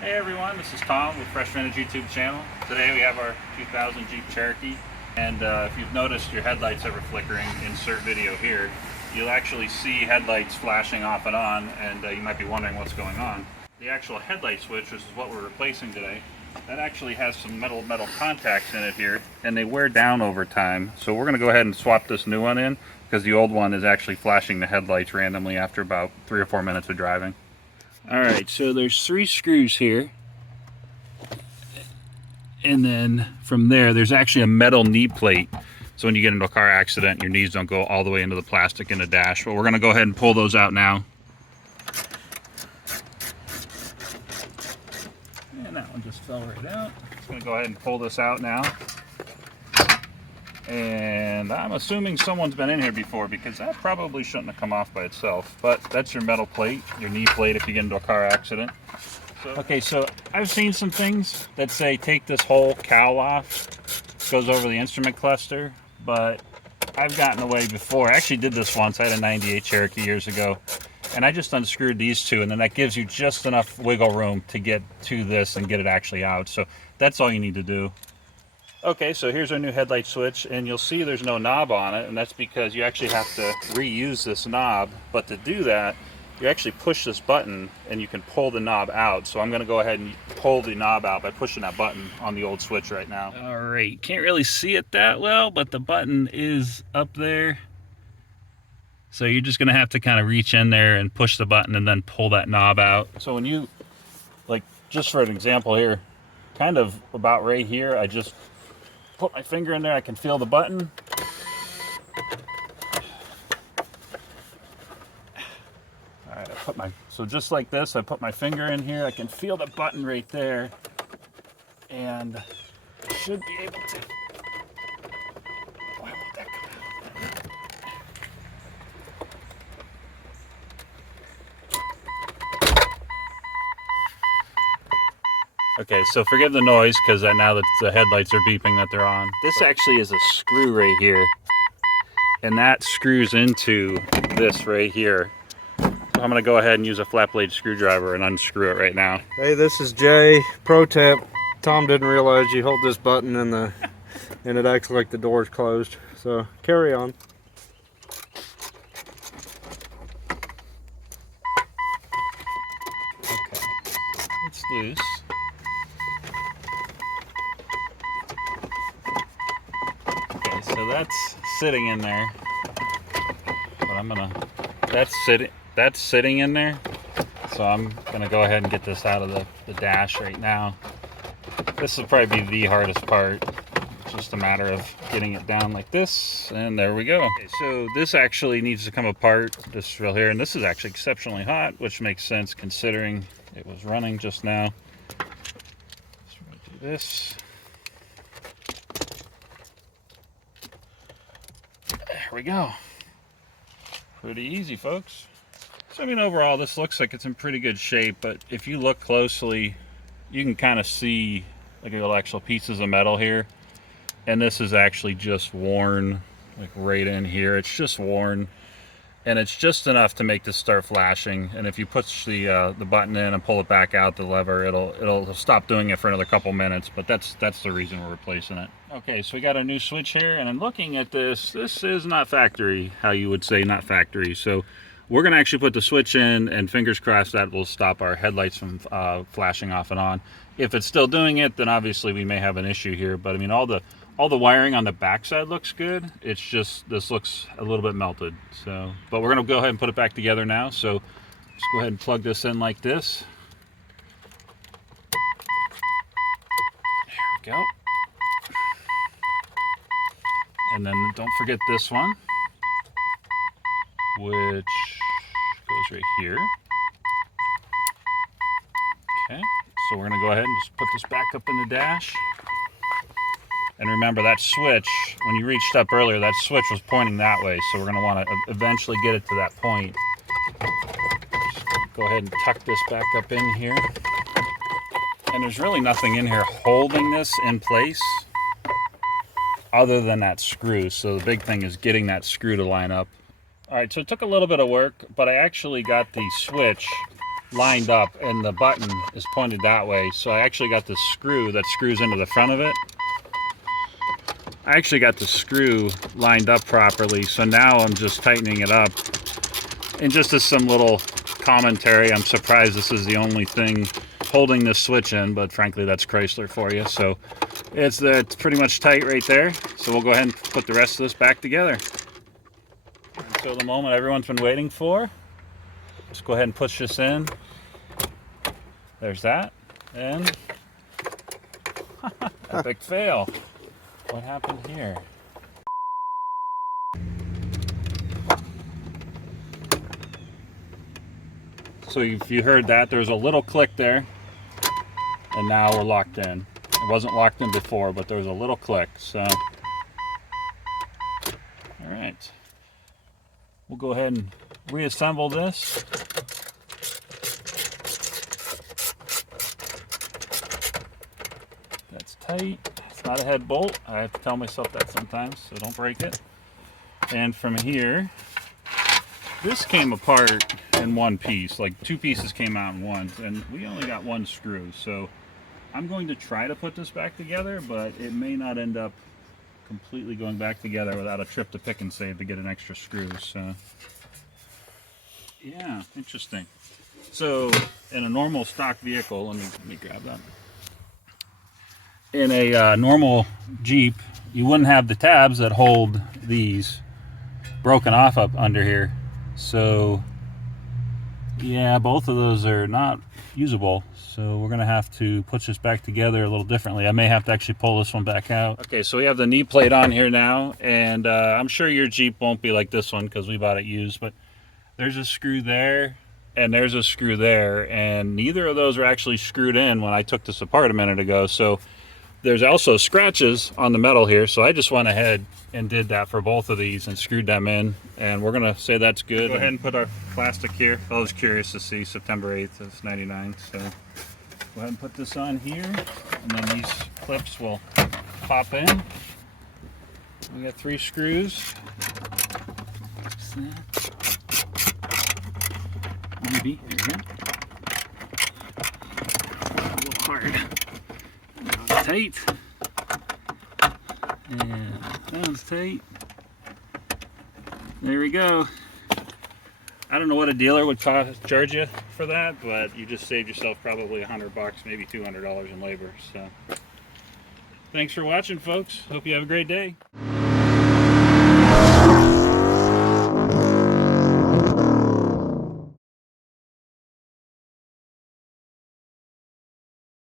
Hey everyone, this is Tom with Fresh Vintage YouTube channel. Today we have our 2000 Jeep Cherokee, and if you've noticed your headlights ever flickering, insert video here, you'll actually see headlights flashing off and on, and you might be wondering what's going on. The actual headlight switch, which is what we're replacing today, that actually has some metal contacts in it here, and they wear down over time. So we're going to go ahead and swap this new one in, because the old one is actually flashing the headlights randomly after about 3 or 4 minutes of driving. Alright, so there's 3 screws here, and then from there's actually a metal knee plate, so when you get into a car accident your knees don't go all the way into the plastic in the dash. But we're going to go ahead and pull those out now. And that one just fell right out. Just going to go ahead and pull this out now. And I'm assuming someone's been in here before, because that probably shouldn't have come off by itself. But that's your metal plate, your knee plate if you get into a car accident. Okay, so I've seen some things that say take this whole cowl off, goes over the instrument cluster, but I've gotten away before. I actually did this once. I had a 98 Cherokee years ago, and I just unscrewed these two, and then that gives you just enough wiggle room to get to this and get it actually out. So that's all you need to do. Okay, so here's our new headlight switch, and you'll see there's no knob on it, and that's because you actually have to reuse this knob. But to do that, you actually push this button and you can pull the knob out. So I'm going to go ahead and pull the knob out by pushing that button on the old switch right now. All right, can't really see it that well, but the button is up there. So you're just going to have to kind of reach in there and push the button and then pull that knob out. So when you, like, just for an example here, kind of about right here, I just put my finger in there, I can feel the button. All right, so just like this, I put my finger in here, I can feel the button right there, and should be able to. Why won't that come out? Okay, so forgive the noise, because now that the headlights are beeping that they're on. This actually is a screw right here, and that screws into this right here. So I'm going to go ahead and use a flat blade screwdriver and unscrew it right now. Hey, this is Jay. Pro tip: Tom didn't realize you hold this button and it acts like the door's closed. So carry on. Okay, it's loose. Okay, so that's sitting in there. But that's sitting in there. So I'm gonna go ahead and get this out of the dash right now. This will probably be the hardest part. It's just a matter of getting it down like this, and there we go. Okay, so this actually needs to come apart, this rail here, and this is actually exceptionally hot, which makes sense considering it was running just now. So we're gonna do this. There we go. Pretty easy, folks. So I mean, overall this looks like it's in pretty good shape, but if you look closely you can kind of see like little actual pieces of metal here, and this is actually just worn, like right in here. It's just worn, and it's just enough to make this start flashing. And if you push the button in and pull it back out, the lever, it'll stop doing it for another couple minutes. But that's the reason we're replacing it. Okay, so we got a new switch here, and I'm looking at this is not factory, how you would say not factory. So we're going to actually put the switch in, and fingers crossed that will stop our headlights from flashing off and on. If it's still doing it, then obviously we may have an issue here. But I mean, all the wiring on the backside looks good. It's just this looks a little bit melted. So, but we're going to go ahead and put it back together now. So let's go ahead and plug this in like this. There we go. And then don't forget this one, which goes right here. Okay, so we're going to go ahead and just put this back up in the dash. And remember, that switch, when you reached up earlier, that switch was pointing that way, so we're going to want to eventually get it to that point. Just go ahead and tuck this back up in here. And there's really nothing in here holding this in place other than that screw. So the big thing is getting that screw to line up. All right, so it took a little bit of work, but I actually got the switch lined up and the button is pointed that way. So I actually got the screw that screws into the front of it. I actually got the screw lined up properly, so now I'm just tightening it up. And just as some little commentary, I'm surprised this is the only thing holding this switch in, but frankly that's Chrysler for you. So it's pretty much tight right there. So we'll go ahead and put the rest of this back together. And so the moment everyone's been waiting for, just go ahead and push this in. There's that. And epic fail. What happened here? So if you heard that, there was a little click there, and now we're locked in. It wasn't locked in before, but there was a little click. So, all right, we'll go ahead and reassemble this. That's tight. It's not a head bolt. I have to tell myself that sometimes, so don't break it. And from here, this came apart in one piece. Like 2 pieces came out in one, and we only got 1 screw. So I'm going to try to put this back together, but it may not end up completely going back together without a trip to pick and save to get an extra screw. So yeah, interesting. So in a normal stock vehicle, let me grab that. In a normal Jeep, you wouldn't have the tabs that hold these broken off up under here. So yeah, both of those are not usable. So we're gonna have to put this back together a little differently. I may have to actually pull this one back out. Okay, so we have the knee plate on here now, and I'm sure your Jeep won't be like this one because we bought it used, but there's a screw there and there's a screw there, and neither of those are actually screwed in when I took this apart a minute ago. So there's also scratches on the metal here, so I just went ahead and did that for both of these and screwed them in, and we're gonna say that's good. Go ahead and put our plastic here. I was curious to see September 8th of '99, so go ahead and put this on here, and then these clips will pop in. We got 3 screws. Maybe, there we go. A little hard. Tight, and that one's tight. There we go. I don't know what a dealer would charge you for that, but you just saved yourself probably $100, maybe $200 in labor. So thanks for watching, folks. Hope you have a great day.